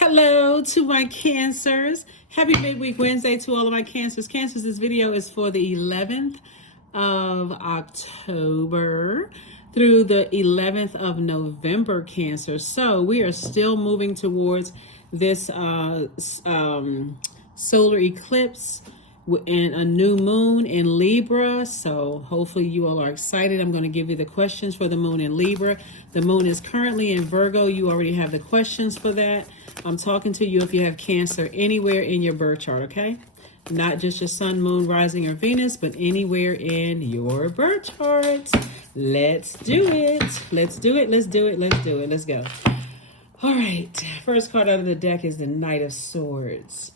Hello to my Cancers. Happy Midweek Wednesday to all of my Cancers. Cancers, this video is for the 11th of October through the 11th of November, Cancer. So we are still moving towards this solar eclipse and a new moon in Libra. So hopefully you all are excited. I'm going to give you the questions for the moon in Libra. The moon is currently in Virgo. You already have the questions for that. I'm talking to you if you have Cancer anywhere in your birth chart, okay? Not just your sun, moon, rising, or Venus, but anywhere in your birth chart. Let's do it. Let's do it. Let's do it. Let's do it. Let's go. All right. First card out of the deck is the Knight of Swords.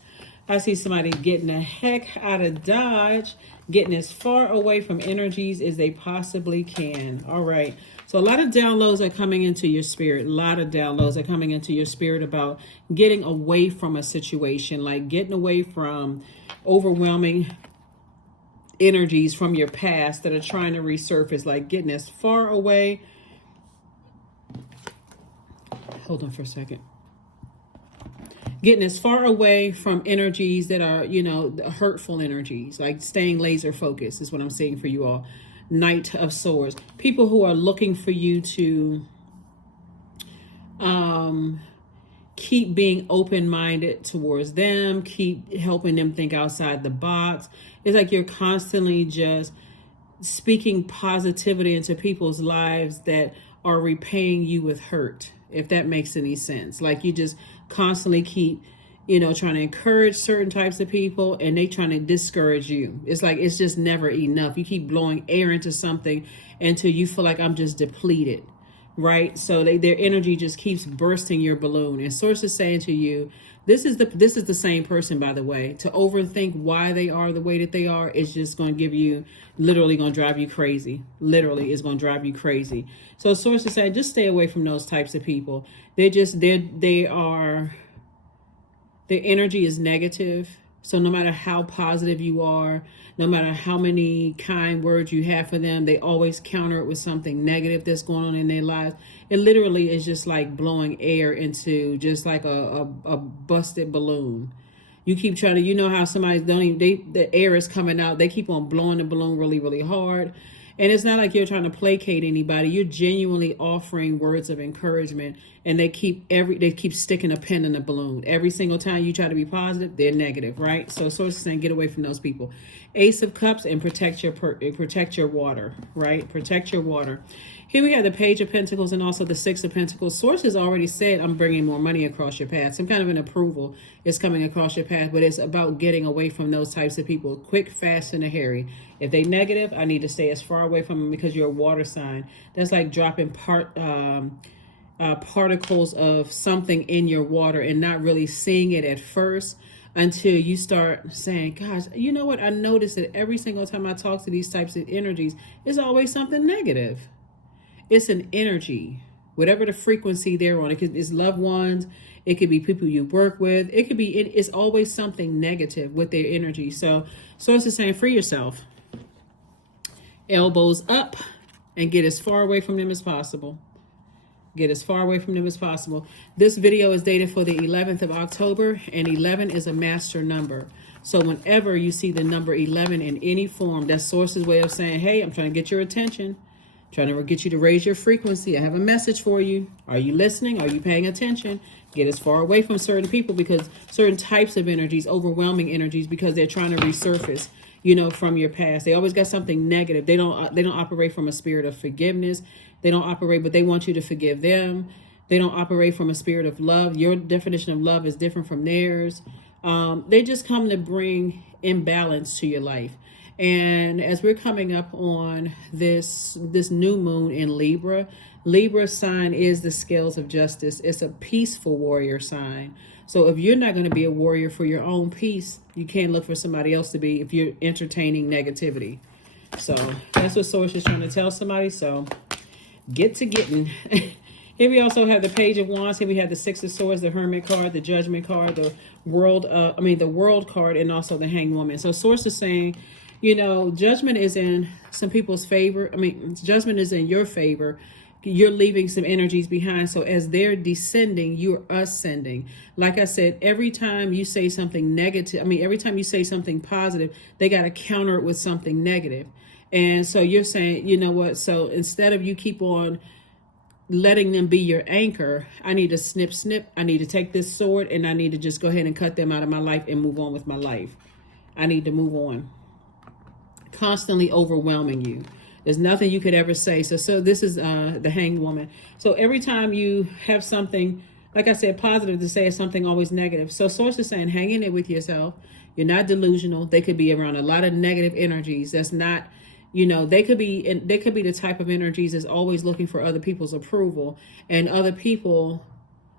I see somebody getting the heck out of Dodge, getting as far away from energies as they possibly can. All right. So a lot of downloads are coming into your spirit. A lot of downloads are coming into your spirit about getting away from a situation, like getting away from overwhelming energies from your past that are trying to resurface, like getting as far away. Hold on for a second. Getting as far away from energies that are, hurtful energies, like staying laser focused is what I'm saying for you all. Knight of Swords. People who are looking for you to keep being open-minded towards them, keep helping them think outside the box. It's like you're constantly just speaking positivity into people's lives that are repaying you with hurt, if that makes any sense. Like you just constantly keep, trying to encourage certain types of people and they trying to discourage you. It's like, it's just never enough. You keep blowing air into something until you feel like I'm just depleted, right? So their energy just keeps bursting your balloon. And Source is saying to you, this is the same person, by the way. To overthink why they are the way that they are is just going to give you, literally going to drive you crazy. Literally is going to drive you crazy. So Source is saying, just stay away from those types of people. Their energy is negative. So no matter how positive you are, no matter how many kind words you have for them, they always counter it with something negative that's going on in their lives. It literally is just like blowing air into just like a busted balloon. You keep trying to, how somebody the air is coming out. They keep on blowing the balloon really, really hard. And it's not like you're trying to placate anybody. You're genuinely offering words of encouragement, and they keep sticking a pin in the balloon. Every single time you try to be positive, they're negative, right? So Source is saying, get away from those people. Ace of Cups, and protect your water, right? Protect your water. Here we have the Page of Pentacles and also the Six of Pentacles. Source has already said, I'm bringing more money across your path. Some kind of an approval is coming across your path, but it's about getting away from those types of people. Quick, fast, and a hurry. If they negative, I need to stay as far away from them because you're a water sign. That's like dropping particles of something in your water and not really seeing it at first until you start saying, gosh, you know what? I notice that every single time I talk to these types of energies, it's always something negative. It's an energy, whatever the frequency they're on. It's loved ones. It could be people you work with. It could be, it's always something negative with their energy. So Source is saying, free yourself. Elbows up and get as far away from them as possible. Get as far away from them as possible. This video is dated for the 11th of October, and 11 is a master number. So whenever you see the number 11 in any form, that's Source's way of saying, hey, I'm trying to get your attention. Trying to get you to raise your frequency. I have a message for you. Are you listening? Are you paying attention? Get as far away from certain people, because certain types of energies, overwhelming energies, because they're trying to resurface, from your past. They always got something negative. They don't operate from a spirit of forgiveness. They don't operate, but they want you to forgive them. They don't operate from a spirit of love. Your definition of love is different from theirs. They just come to bring imbalance to your life. And as we're coming up on this new moon in Libra, Libra sign is the scales of justice. It's a peaceful warrior sign. So if you're not going to be a warrior for your own peace, you can't look for somebody else to be if you're entertaining negativity. So that's what Source is trying to tell somebody. So get to getting. Here we also have the Page of Wands. Here we have the Six of Swords, the Hermit card, the Judgment card, the World card, and also the Hanged Woman. So Source is saying, judgment is in some people's favor. Judgment is in your favor you're leaving some energies behind. So as they're descending, you're ascending. Like I said, every time you say something negative, every time you say something positive, they got to counter it with something negative. And so you're saying, you know what? So instead of you keep on letting them be your anchor, I need to snip, snip. I need to take this sword and I need to just go ahead and cut them out of my life and move on with my life. I need to move on. Constantly overwhelming you. There's nothing you could ever say. So this is the Hanged Woman. So every time you have something, like I said, positive to say, is something always negative. So Source is saying, hang in there with yourself. You're not delusional. They could be around a lot of negative energies. That's not, they could be the type of energies that's always looking for other people's approval, and other people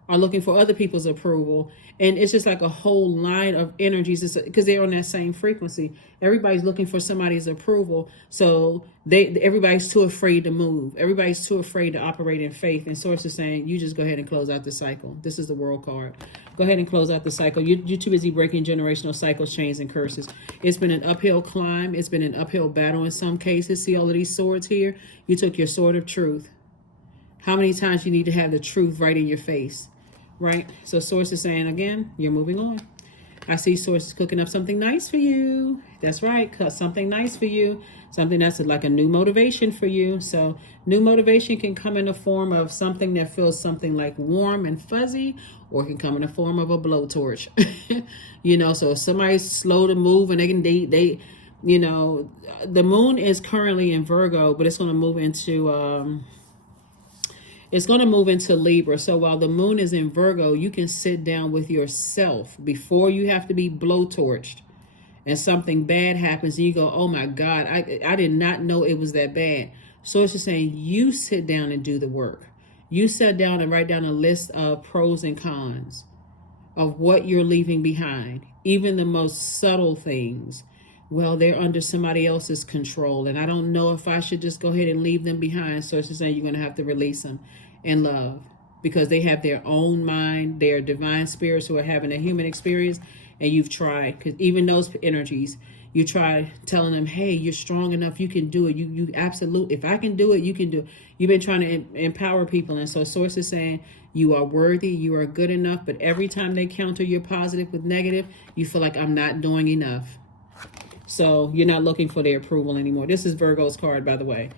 are looking for other people's approval. And it's just like a whole line of energies, because they're on that same frequency. Everybody's looking for somebody's approval. So everybody's too afraid to move. Everybody's too afraid to operate in faith. And Source is saying, you just go ahead and close out the cycle. This is the World card. Go ahead and close out the cycle. You're too busy breaking generational cycles, chains, and curses. It's been an uphill climb. It's been an uphill battle in some cases. See all of these swords here? You took your sword of truth. How many times you need to have the truth right in your face? Right? So Source is saying, again, you're moving on. I see Source is cooking up something nice for you. That's right. Something nice for you. Something that's like a new motivation for you. So new motivation can come in the form of something that feels something like warm and fuzzy, or it can come in the form of a blowtorch. So if somebody's slow to move and the moon is currently in Virgo, but it's going to move into Libra. So while the moon is in Virgo, you can sit down with yourself before you have to be blowtorched and something bad happens and you go, oh my God, I did not know it was that bad. So it's just saying, you sit down and do the work. You sit down and write down a list of pros and cons of what you're leaving behind. Even the most subtle things. Well, they're under somebody else's control, and I don't know if I should just go ahead and leave them behind. So it's just saying, you're going to have to release them in love, because they have their own mind. They're divine spirits who are having a human experience, and you've tried, because even those energies, you try telling them, hey, you're strong enough, you can do it. You absolutely, if I can do it, you can do it. You've been trying to empower people, and so Source is saying you are worthy, you are good enough, but every time they counter your positive with negative, you feel like I'm not doing enough. So you're not looking for their approval anymore. This is Virgo's card, by the way.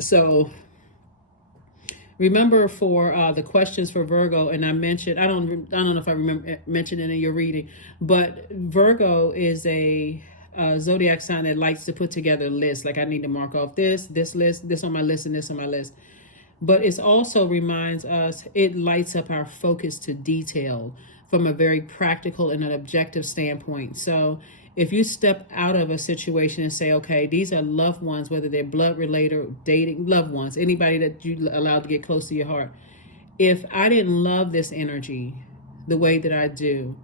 So remember, for the questions for Virgo, and I mentioned, I don't know if I remember mentioning it in your reading, but Virgo is a zodiac sign that likes to put together lists. Like, I need to mark off this list, this on my list, and this on my list. But it also reminds us, it lights up our focus to detail from a very practical and an objective standpoint. So if you step out of a situation and say, okay, these are loved ones, whether they're blood related, dating, loved ones, anybody that you allowed to get close to your heart. If I didn't love this energy the way that I do,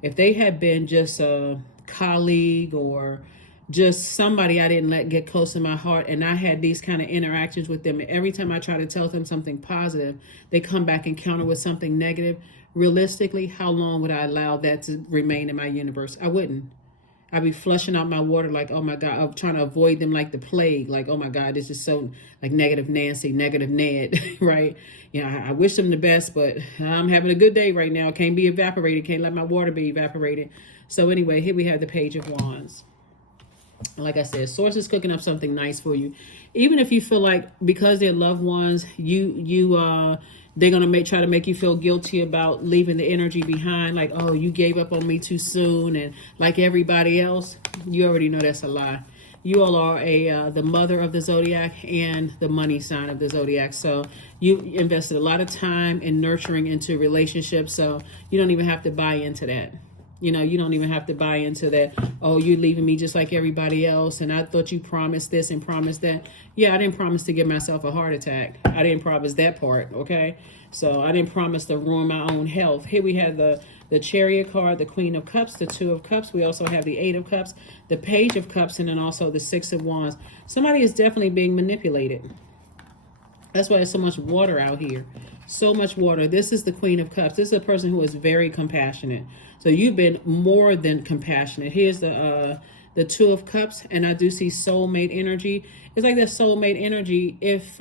if they had been just a colleague or just somebody I didn't let get close to my heart, and I had these kind of interactions with them, and every time I try to tell them something positive, they come back and counter with something negative, realistically, how long would I allow that to remain in my universe? I wouldn't. I'd be flushing out my water like, oh my God, I'm trying to avoid them like the plague. Like, oh my God, this is so like negative Nancy, negative Ned, right? I wish them the best, but I'm having a good day right now. Can't be evaporated. Can't let my water be evaporated. So anyway, here we have the Page of Wands. Like I said, Source is cooking up something nice for you. Even if you feel like, because they're loved ones, they're going to try to make you feel guilty about leaving the energy behind. Like, oh, you gave up on me too soon. And like everybody else, you already know that's a lie. You all are the mother of the Zodiac and the money sign of the Zodiac. So you invested a lot of time and nurturing into relationships. So you don't even have to buy into that. You don't even have to buy into that. Oh, you're leaving me just like everybody else. And I thought you promised this and promised that. Yeah, I didn't promise to give myself a heart attack. I didn't promise that part. Okay. So I didn't promise to ruin my own health. Here we have the Chariot card, the Queen of Cups, the Two of Cups. We also have the Eight of Cups, the Page of Cups, and then also the Six of Wands. Somebody is definitely being manipulated. That's why there's so much water out here. So much water. This is the Queen of Cups. This is a person who is very compassionate. So you've been more than compassionate. Here's the the Two of Cups, and I do see soulmate energy. It's like that soulmate energy. If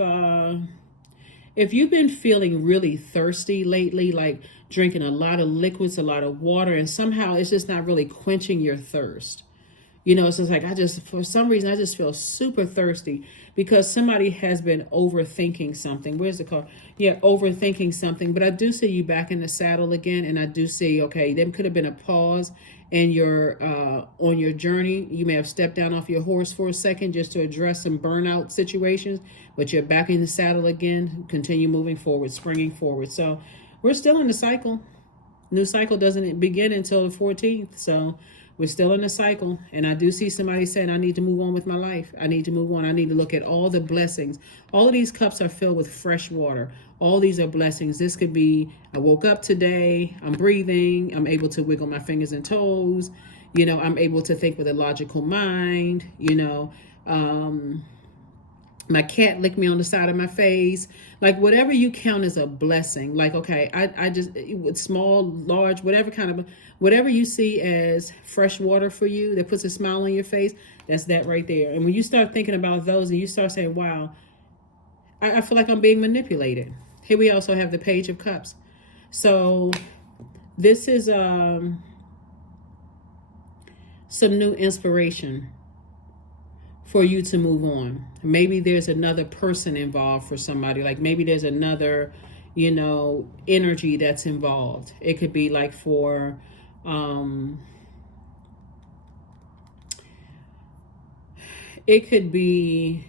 you've been feeling really thirsty lately, like drinking a lot of liquids, a lot of water, and somehow it's just not really quenching your thirst. You know, so it's like for some reason, I just feel super thirsty because somebody has been overthinking something. Where's the card? Yeah, overthinking something. But I do see you back in the saddle again, and I do see, okay, there could have been a pause in your on your journey. You may have stepped down off your horse for a second just to address some burnout situations, but you're back in the saddle again. Continue moving forward, springing forward. So we're still in the cycle. New cycle doesn't begin until the 14th. So we're still in the cycle. And I do see somebody saying, I need to move on with my life. I need to move on. I need to look at all the blessings. All of these cups are filled with fresh water. All these are blessings. This could be, I woke up today, I'm breathing, I'm able to wiggle my fingers and toes. You know, I'm able to think with a logical mind. You know, my cat licked me on the side of my face. Like whatever you count as a blessing. Like, okay, I just, with small, large, whatever you see as fresh water for you that puts a smile on your face, that's that right there. And when you start thinking about those and you start saying, wow, I feel like I'm being manipulated. Here we also have the Page of Cups. So this is some new inspiration for you to move on. Maybe there's another person involved for somebody. Like maybe there's another, you know, energy that's involved. It could be like for, it could be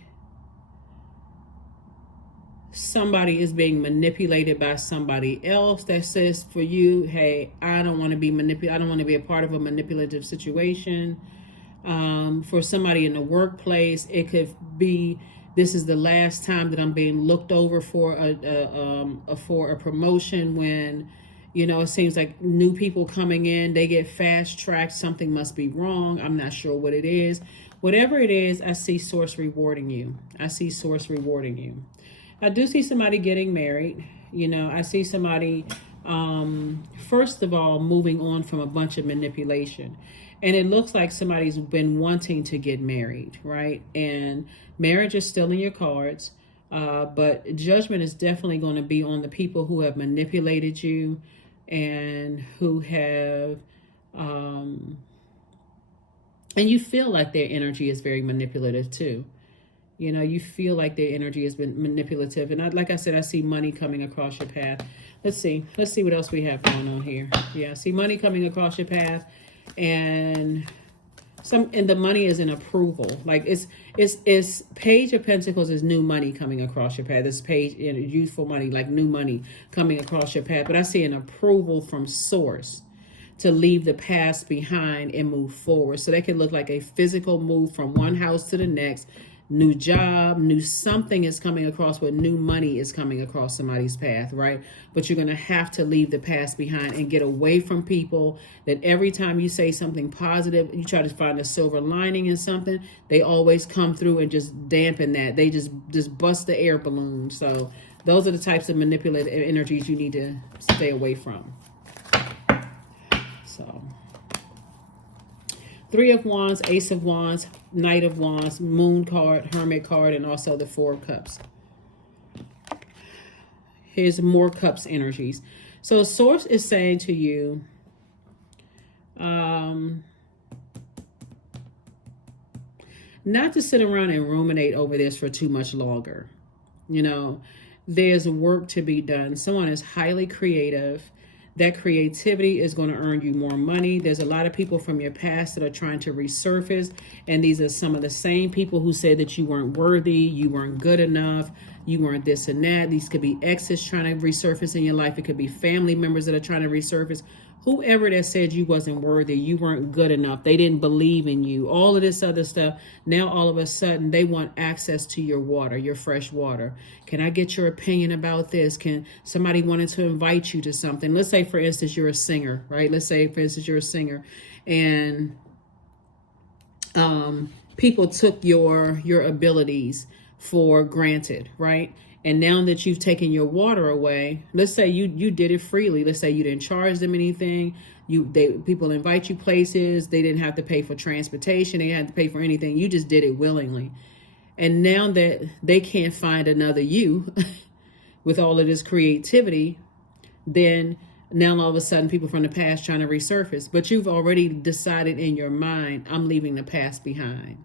somebody is being manipulated by somebody else that says for you, hey, I don't want to be manipulated. I don't want to be a part of a manipulative situation. For somebody in the workplace, it could be, this is the last time that I'm being looked over for a promotion when, you know, it seems like new people coming in, they get fast tracked. Something must be wrong. I'm not sure what it is. Whatever it is, I see Source rewarding you. I see Source rewarding you. I do see somebody getting married. You know, I see somebody, first of all, moving on from a bunch of manipulation. And it looks like somebody's been wanting to get married, right? And marriage is still in your cards. But judgment is definitely going to be on the people who have manipulated you and who have, and you feel like their energy is very manipulative too. You know, you feel like their energy has been manipulative. And like I said, I see money coming across your path. Let's see what else we have going on here. Yeah, I see money coming across your path. And the money is in approval. Like it's Page of Pentacles is new money coming across your path. This page, you know, youthful money, like new money coming across your path. But I see an approval from Source to leave the past behind and move forward. So that can look like a physical move from one house to the next. New job, new something is coming across, where new money is coming across somebody's path, right? But you're going to have to leave the past behind and get away from people that every time you say something positive, you try to find a silver lining in something, they always come through and just dampen that. They just bust the air balloon. So those are the types of manipulative energies you need to stay away from. So Three of Wands, Ace of Wands, Knight of Wands, Moon card, Hermit card, and also the Four of Cups. Here's more Cups energies. So Source is saying to you, not to sit around and ruminate over this for too much longer. You know, there's work to be done. Someone is highly creative. That creativity is going to earn you more money. There's a lot of people from your past that are trying to resurface. And these are some of the same people who said that you weren't worthy, you weren't good enough, you weren't this and that. These could be exes trying to resurface in your life. It could be family members that are trying to resurface. Whoever that said you wasn't worthy, you weren't good enough, they didn't believe in you, all of this other stuff. Now, all of a sudden, they want access to your water, your fresh water. Can I get your opinion about this? Can somebody wanted to invite you to something? Let's say, for instance, you're a singer, right? Let's say, for instance, you're a singer and people took your abilities for granted, right? And now that you've taken your water away, let's say you did it freely. Let's say you didn't charge them anything. People invite you places. They didn't have to pay for transportation. They didn't have to pay for anything. You just did it willingly. And now that they can't find another you with all of this creativity, then now all of a sudden people from the past trying to resurface. But you've already decided in your mind, I'm leaving the past behind.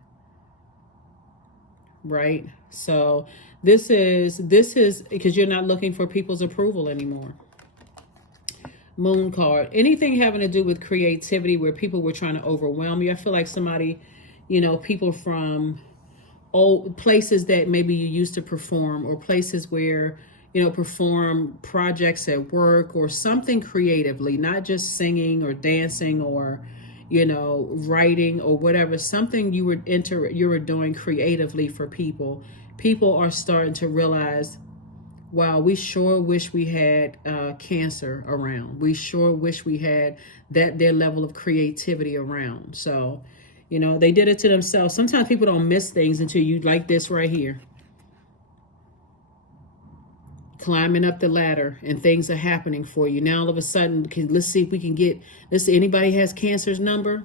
Right? So this is because you're not looking for people's approval anymore. Moon card. Anything having to do with creativity where people were trying to overwhelm you. I feel like somebody, people from old places that maybe you used to perform, or places where, perform projects at work or something creatively, not just singing or dancing or, writing or whatever, something you were doing creatively for people. People are starting to realize, wow, we sure wish we had cancer around. We sure wish we had their level of creativity around. So, they did it to themselves. Sometimes people don't miss things until you, like this right here, climbing up the ladder and things are happening for you. Now all of a sudden, let's see if we can let's see, anybody has Cancer's number?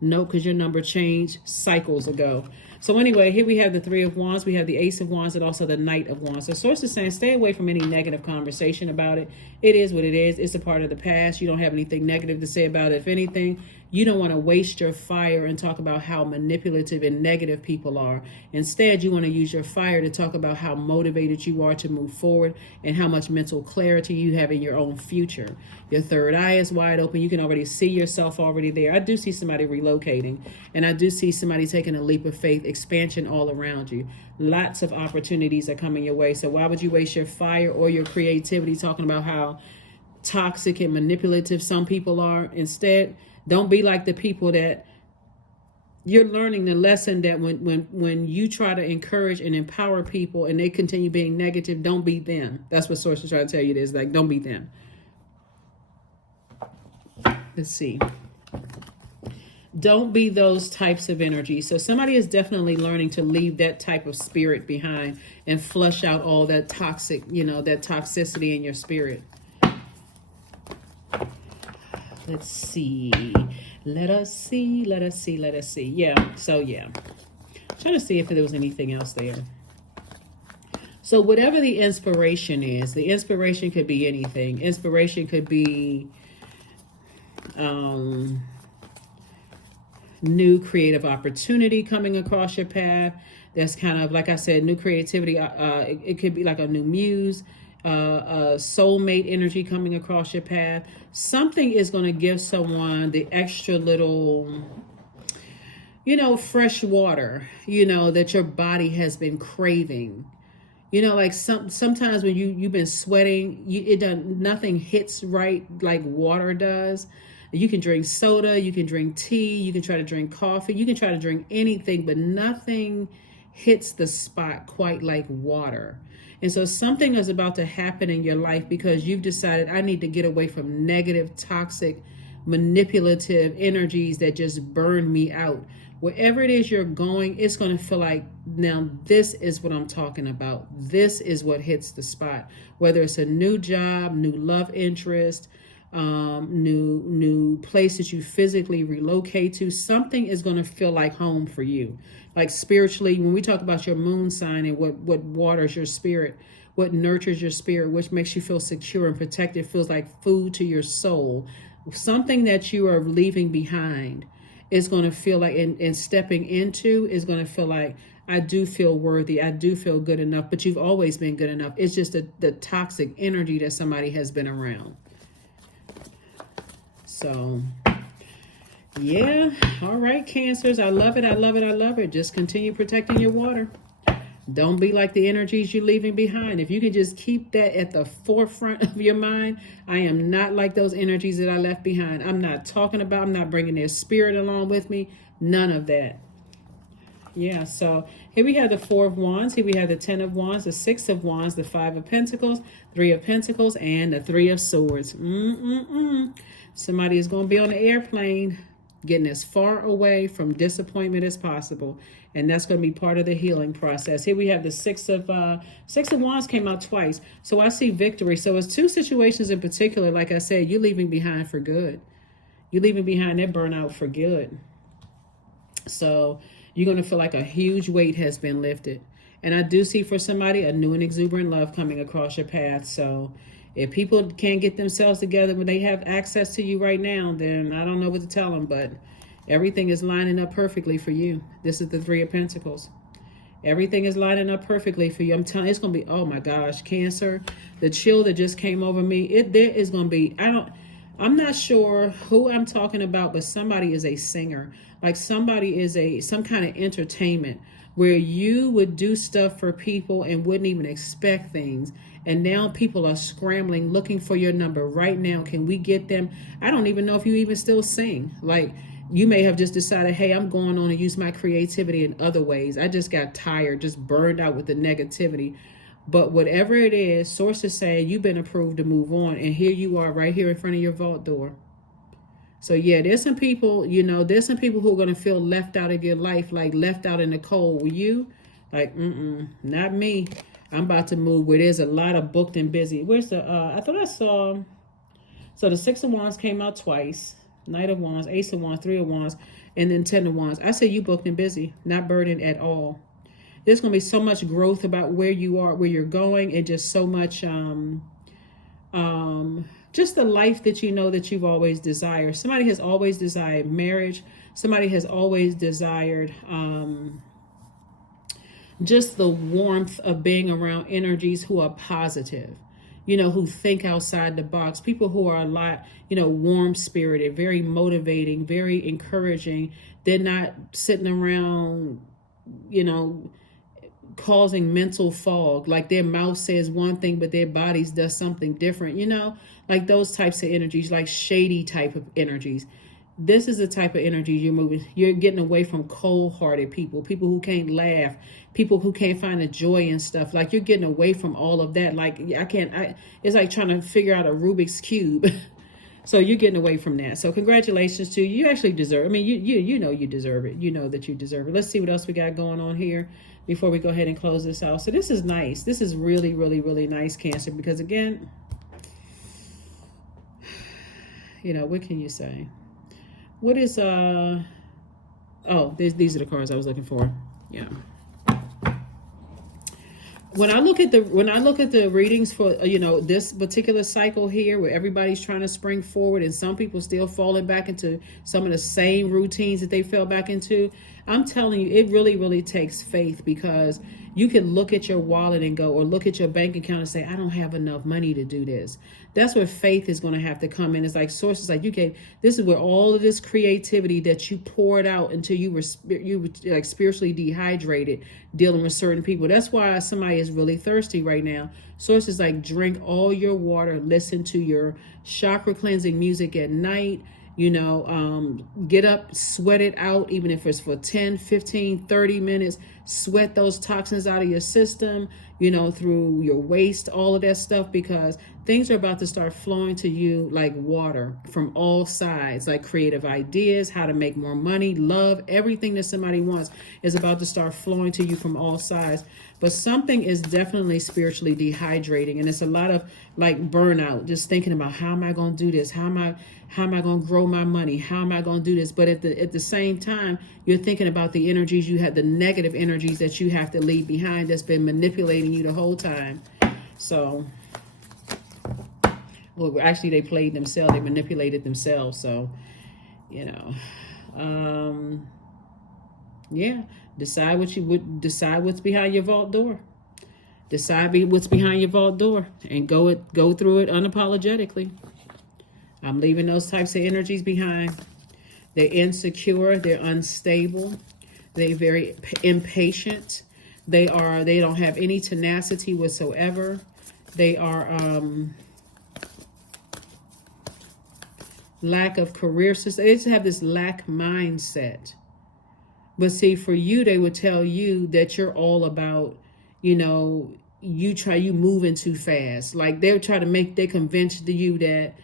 No, because your number changed cycles ago. So anyway, here we have the Three of Wands. We have the Ace of Wands and also the Knight of Wands. So Source is saying stay away from any negative conversation about it. It is what it is. It's a part of the past. You don't have anything negative to say about it. If anything, you don't want to waste your fire and talk about how manipulative and negative people are. Instead, you want to use your fire to talk about how motivated you are to move forward and how much mental clarity you have in your own future. Your third eye is wide open. You can already see yourself already there. I do see somebody relocating, and I do see somebody taking a leap of faith, expansion all around you. Lots of opportunities are coming your way. So why would you waste your fire or your creativity talking about how toxic and manipulative some people are? Instead, don't be like the people that you're learning the lesson that when you try to encourage and empower people and they continue being negative, don't be them. That's what Source is trying to tell you. This, like, don't be them. Let's see. Don't be those types of energies. So somebody is definitely learning to leave that type of spirit behind and flush out all that toxic, that toxicity in your spirit. Let's see. Let us see. Yeah. So yeah. Trying to see if there was anything else there. So whatever the inspiration is, the inspiration could be anything. Inspiration could be new creative opportunity coming across your path. That's kind of, like I said, new creativity. It could be like a new muse, a soulmate energy coming across your path. Something is going to give someone the extra little, fresh water, that your body has been craving. Like sometimes when you've been sweating, nothing hits right like water does. You can drink soda, you can drink tea, you can try to drink coffee, you can try to drink anything, but nothing hits the spot quite like water. And so something is about to happen in your life because you've decided, I need to get away from negative, toxic, manipulative energies that just burn me out. Wherever it is you're going, it's going to feel like, now this is what I'm talking about. This is what hits the spot. Whether it's a new job, new love interest, new place that you physically relocate to, something is going to feel like home for you. Like spiritually, when we talk about your moon sign and what waters your spirit, what nurtures your spirit, which makes you feel secure and protected, feels like food to your soul. Something that you are leaving behind is going to feel like, and stepping into is going to feel like, I do feel worthy. I do feel good enough, but you've always been good enough. It's just the toxic energy that somebody has been around. So, yeah. All right, Cancers. I love it. Just continue protecting your water. Don't be like the energies you're leaving behind. If you can just keep that at the forefront of your mind, I am not like those energies that I left behind. I'm not bringing their spirit along with me. None of that. Yeah, so here we have the Four of Wands. Here we have the Ten of Wands, the Six of Wands, the Five of Pentacles, Three of Pentacles, and the Three of Swords. Somebody is going to be on the airplane. getting as far away from disappointment as possible. And that's going to be part of the healing process. Here we have the Six of Wands came out twice. So I see victory. So it's two situations in particular. Like I said, you're leaving behind for good. You're leaving behind that burnout for good. So you're going to feel like a huge weight has been lifted. And I do see for somebody a new and exuberant love coming across your path. So if people can't get themselves together when they have access to you right now, then I don't know what to tell them. But everything is lining up perfectly for you. This is the Three of Pentacles. Everything is lining up perfectly for you. I'm telling you, it's going to be, oh my gosh, Cancer. The chill that just came over me. There is going to be, I'm not sure who I'm talking about, but somebody is a singer. Like somebody is some kind of entertainment where you would do stuff for people and wouldn't even expect things. And now people are scrambling, looking for your number right now. Can we get them? I don't even know if you even still sing. Like you may have just decided, hey, I'm going on and use my creativity in other ways. I just got tired, just burned out with the negativity. But whatever it is, sources say you've been approved to move on. And here you are right here in front of your vault door. So yeah, there's some people, there's some people who are going to feel left out of your life, like left out in the cold. With you, like, not me. I'm about to move where there's a lot of booked and busy. Where's the, I thought I saw, so the Six of Wands came out twice. Knight of Wands, Ace of Wands, Three of Wands, and then Ten of Wands. I say you booked and busy, not burdened at all. There's going to be so much growth about where you are, where you're going, and just so much, just the life that you know that you've always desired. Somebody has always desired marriage. Somebody has always desired just the warmth of being around energies who are positive, who think outside the box. People who are a lot, warm-spirited, very motivating, very encouraging. They're not sitting around, causing mental fog. Like their mouth says one thing, but their bodies does something different, like those types of energies, like shady type of energies. This is the type of energy you're moving. You're getting away from cold-hearted people who can't laugh, people who can't find the joy in stuff. Like you're getting away from all of that. Like it's like trying to figure out a Rubik's Cube. So you're getting away from that. So congratulations to you. You actually deserve, you know you deserve it. You know that you deserve it. Let's see what else we got going on here before we go ahead and close this out. So this is nice. This is really, really, really nice, Cancer, because again, what can you say? What is, these are the cards I was looking for. Yeah. When I look at the readings for, this particular cycle here where everybody's trying to spring forward and some people still falling back into some of the same routines that they fell back into, I'm telling you, it really, really takes faith, because you can look at your wallet and go, or look at your bank account and say, I don't have enough money to do this. That's where faith is going to have to come in. It's like sources like this is where all of this creativity that you poured out until you were like spiritually dehydrated dealing with certain people. That's why somebody is really thirsty right now. Sources like drink all your water, listen to your chakra cleansing music at night, get up, sweat it out, even if it's for 10, 15, 30 minutes, sweat those toxins out of your system, through your waist, all of that stuff, because things are about to start flowing to you like water from all sides, like creative ideas, how to make more money, love, everything that somebody wants is about to start flowing to you from all sides. But something is definitely spiritually dehydrating, and it's a lot of like burnout, just thinking about how am I going to do this? How am I going to grow my money? How am I going to do this? But at the same time, you're thinking about the energies you have, the negative energies that you have to leave behind that's been manipulating you the whole time. So, well, actually they played themselves, they manipulated themselves. So, yeah, decide what's behind your vault door. Decide what's behind your vault door and go through it unapologetically. I'm leaving those types of energies behind. They're insecure, they're unstable, they're very impatient. They don't have any tenacity whatsoever. They are lack of career success. They just have this lack mindset. But see, for you, they would tell you that you're all about, you moving too fast. Like they convince you that,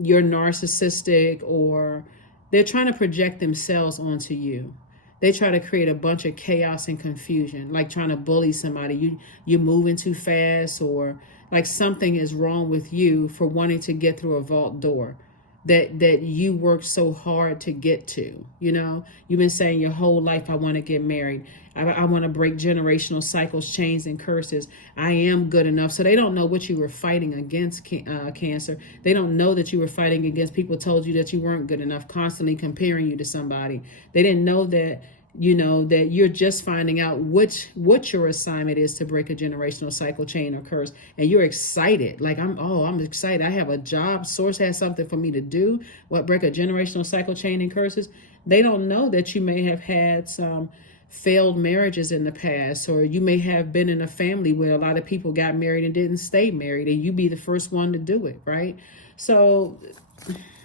you're narcissistic, or they're trying to project themselves onto you. They try to create a bunch of chaos and confusion, like trying to bully somebody. You're moving too fast, or like something is wrong with you for wanting to get through a vault door that you worked so hard to get to. You know, you've been saying your whole life, I want to get married. I want to break generational cycles, chains, and curses. I am good enough. So they don't know what you were fighting against, Cancer. They don't know that you were fighting against people told you that you weren't good enough, constantly comparing you to somebody. They didn't know that, you know, that you're just finding out what your assignment is to break a generational cycle, chain, or curse. And you're excited. Like, I'm excited. I have a job. Source has something for me to do. What, break a generational cycle, chain, and curses? They don't know that you may have had some failed marriages in the past, or you may have been in a family where a lot of people got married and didn't stay married, and you be the first one to do it, right? So,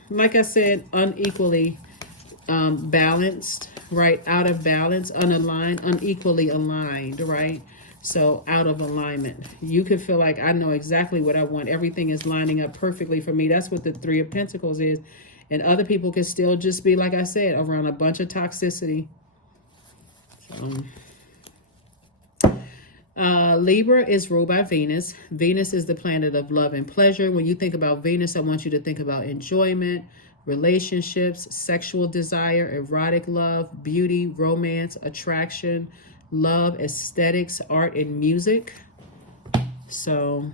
like I said, unequally balanced, right? Out of balance, unaligned, unequally aligned, right? So out of alignment. You can feel like, I know exactly what I want. Everything is lining up perfectly for me. That's what the Three of Pentacles is. And other people can still just be, like I said, around a bunch of toxicity. Libra is ruled by Venus. Venus is the planet of love and pleasure. When you think about Venus, I want you to think about enjoyment, relationships, sexual desire, erotic love, beauty, romance, attraction, love, aesthetics, art, and music. So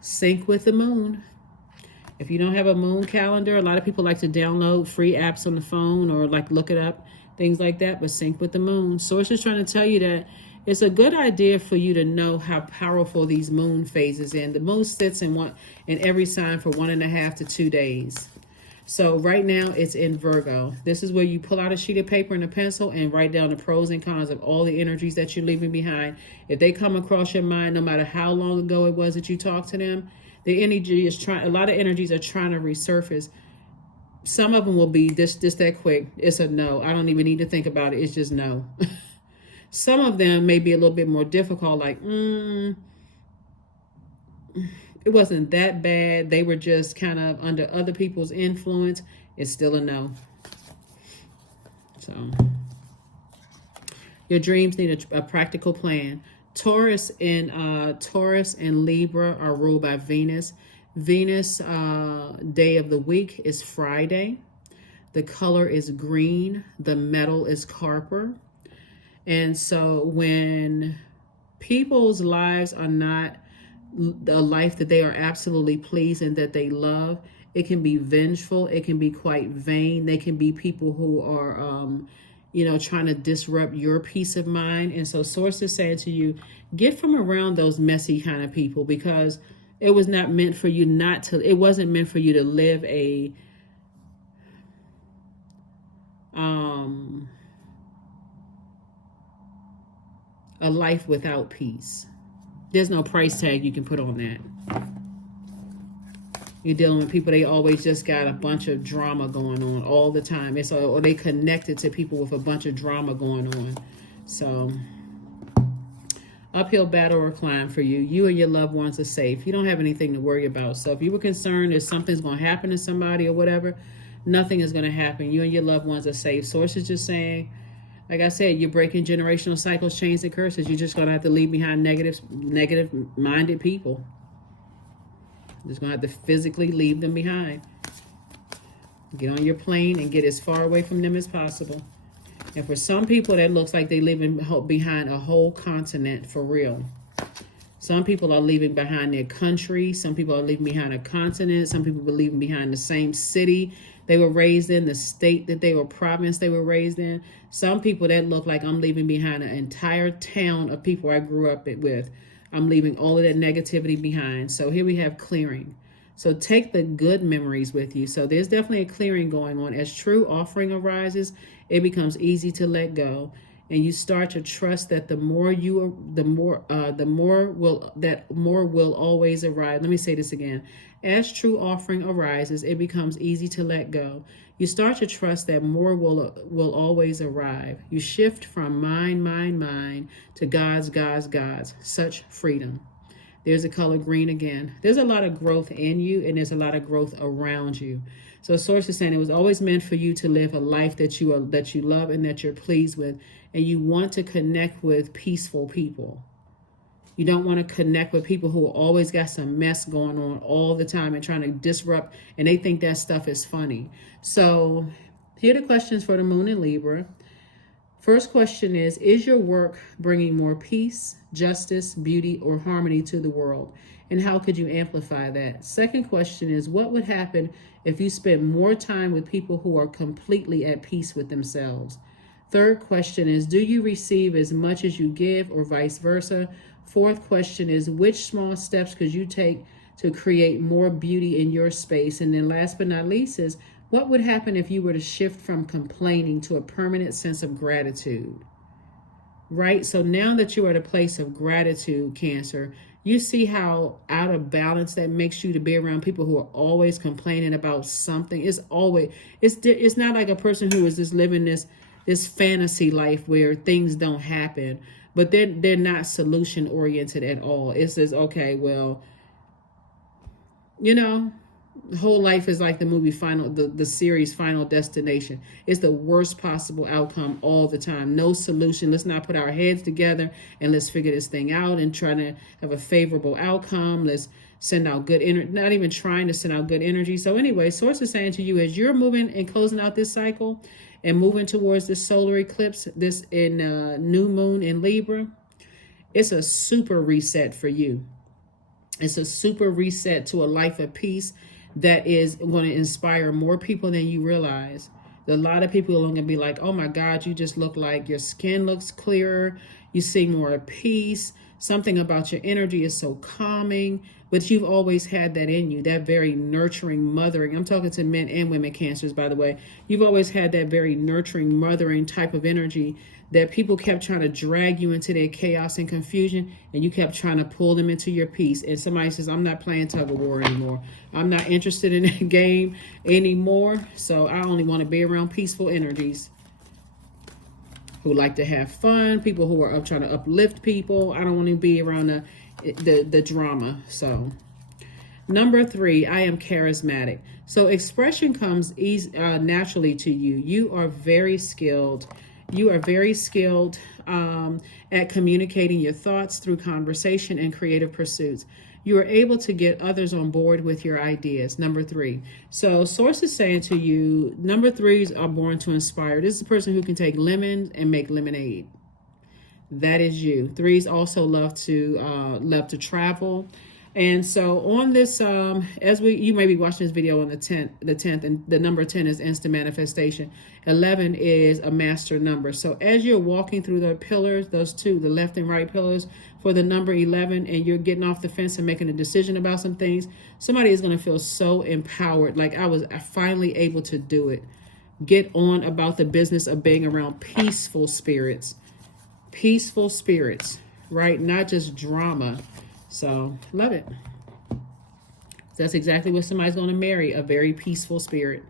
sync with the moon. If you don't have a moon calendar, a lot of people like to download free apps on the phone or like look it up, things like that, but sync with the moon. Source is trying to tell you that it's a good idea for you to know how powerful these moon phases in. The moon sits in every sign for 1.5 to 2 days. So right now it's in Virgo. This is where you pull out a sheet of paper and a pencil and write down the pros and cons of all the energies that you're leaving behind. If they come across your mind, no matter how long ago it was that you talked to them, the energy is a lot of energies are trying to resurface. Some of them will be just that quick. It's a no. I don't even need to think about it. It's just no. Some of them may be a little bit more difficult, like, it wasn't that bad. They were just kind of under other people's influence. It's still a no. So your dreams need a practical plan. Taurus and Libra are ruled by Venus. Venus day of the week is Friday. The color is green. The metal is copper. And so when people's lives are not a life that they are absolutely pleased and that they love, it can be vengeful. It can be quite vain. They can be people who are, trying to disrupt your peace of mind. And so Source is saying to you, get from around those messy kind of people, because it was not meant for you it wasn't meant for you to live a life without peace. There's no price tag you can put on that. You're dealing with people, they always just got a bunch of drama going on all the time. Or they connected to people with a bunch of drama going on. So, uphill battle or climb for you. You and your loved ones are safe. You don't have anything to worry about. So if you were concerned if something's going to happen to somebody or whatever, nothing is going to happen. You and your loved ones are safe. Source is just saying, like I said, you're breaking generational cycles, chains, and curses. You're just going to have to leave behind negative-minded people. You're just going to have to physically leave them behind. Get on your plane and get as far away from them as possible. And for some people, that looks like they leaving behind a whole continent for real. Some people are leaving behind their country. Some people are leaving behind a continent. Some people are leaving behind the same city they were raised in, the state province they were raised in. Some people that look like I'm leaving behind an entire town of people I grew up with. I'm leaving all of that negativity behind. So here we have clearing. So take the good memories with you. So there's definitely a clearing going on. As true offering arises, it becomes easy to let go. And you start to trust that more will always arrive. Let me say this again. As true offering arises, it becomes easy to let go. You start to trust that more will always arrive. You shift from mine to God's. Such freedom. There's the color green again. There's a lot of growth in you, and there's a lot of growth around you. So source is saying it was always meant for you to live a life that you love and that you're pleased with, and you want to connect with peaceful people. You don't want to connect with people who always got some mess going on all the time and trying to disrupt, and they think that stuff is funny. So here are the questions for the moon in Libra. First question is your work bringing more peace, justice, beauty, or harmony to the world? And how could you amplify that? Second question is, what would happen if you spent more time with people who are completely at peace with themselves? Third question is, do you receive as much as you give, or vice versa? Fourth question is, which small steps could you take to create more beauty in your space? And then last but not least is, what would happen if you were to shift from complaining to a permanent sense of gratitude? Right? So now that you're at a place of gratitude, Cancer, you see how out of balance that makes you to be around people who are always complaining about something. It's not like a person who is just living this fantasy life where things don't happen, but they're not solution oriented at all. It says, okay, well, whole life is like the movie the series Final Destination. It's the worst possible outcome all the time. No solution. Let's not put our heads together and let's figure this thing out and try to have a favorable outcome. Let's send out good energy, not even trying to send out good energy. So anyway, source is saying to you, as you're moving and closing out this cycle and moving towards this solar eclipse, this in new moon in Libra, it's a super reset for you. It's a super reset to a life of peace that is going to inspire more people than you realize. A lot of people are going to be like, oh my God, you just look like your skin looks clearer. You see more at peace. Something about your energy is so calming, but you've always had that in you, that very nurturing, mothering. I'm talking to men and women Cancers, by the way. You've always had that very nurturing, mothering type of energy that people kept trying to drag you into their chaos and confusion, and you kept trying to pull them into your peace. And somebody says, I'm not playing tug of war anymore. I'm not interested in that game anymore. So I only want to be around peaceful energies who like to have fun, people who are trying to uplift people. I don't want to be around the drama. So number 3, I am charismatic. So expression comes naturally to you. You are very skilled. You are very skilled at communicating your thoughts through conversation and creative pursuits. You are able to get others on board with your ideas. Number 3. So source is saying to you, number 3s are born to inspire. This is a person who can take lemons and make lemonade. That is you. 3s also love to travel. And so on this, you may be watching this video on the 10th, and the number 10 is instant manifestation. 11 is a master number. So as you're walking through the pillars, those two, the left and right pillars for the number 11, and you're getting off the fence and making a decision about some things, somebody is going to feel so empowered. Like I was finally able to do it. Get on about the business of being around peaceful spirits, right? Not just drama. So love it. That's exactly what somebody's going to marry, a very peaceful spirit.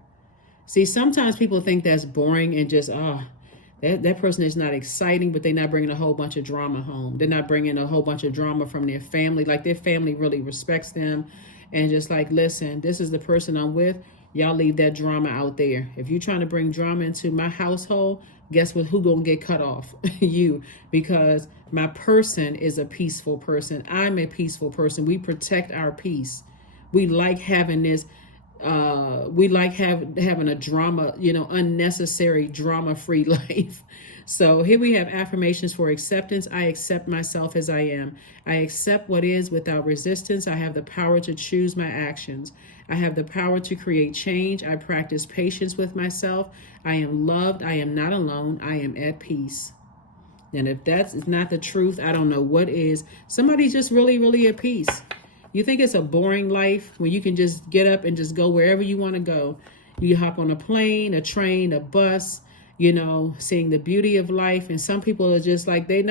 See, sometimes people think that's boring and just, that person is not exciting, but they're not bringing a whole bunch of drama home. They're not bringing a whole bunch of drama from their family. Like their family really respects them and just like, listen, this is the person I'm with. Y'all leave that drama out there. If you're trying to bring drama into my household, guess what? Who gonna get cut off? You, because my person is a peaceful person. I'm a peaceful person. We protect our peace. We like having this. We like having a drama, unnecessary drama-free life. So here we have affirmations for acceptance. I accept myself as I am. I accept what is without resistance. I have the power to choose my actions. I have the power to create change. I practice patience with myself. I am loved. I am not alone. I am at peace. And if that's not the truth, I don't know what is. Somebody's just really, really at peace. You think it's a boring life when you can just get up and just go wherever you want to go. You hop on a plane, a train, a bus, seeing the beauty of life. And some people are just like, they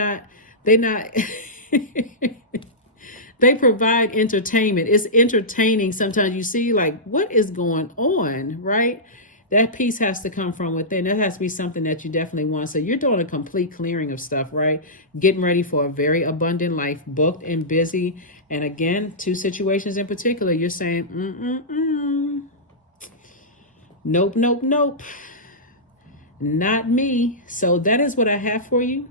provide entertainment. It's entertaining. Sometimes you see like, what is going on, right? That peace has to come from within. That has to be something that you definitely want. So you're doing a complete clearing of stuff, right? Getting ready for a very abundant life, booked and busy. And again, two situations in particular, you're saying, nope, nope, nope, not me. So that is what I have for you.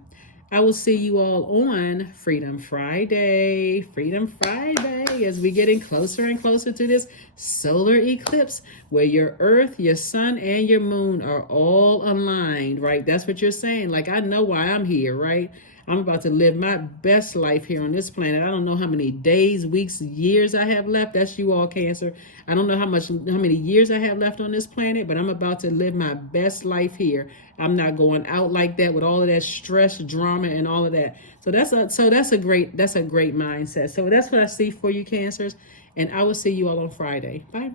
I will see you all on Freedom Friday. Freedom Friday, as we getting closer and closer to this solar eclipse where your earth, your sun, and your moon are all aligned, right? That's what you're saying. Like, I know why I'm here, right? I'm about to live my best life here on this planet. I don't know how many days, weeks, years I have left. That's you all, Cancer. I don't know how many years I have left on this planet, but I'm about to live my best life here. I'm not going out like that with all of that stress, drama, and all of that. So that's a great mindset. So that's what I see for you, Cancers, and I will see you all on Friday. Bye.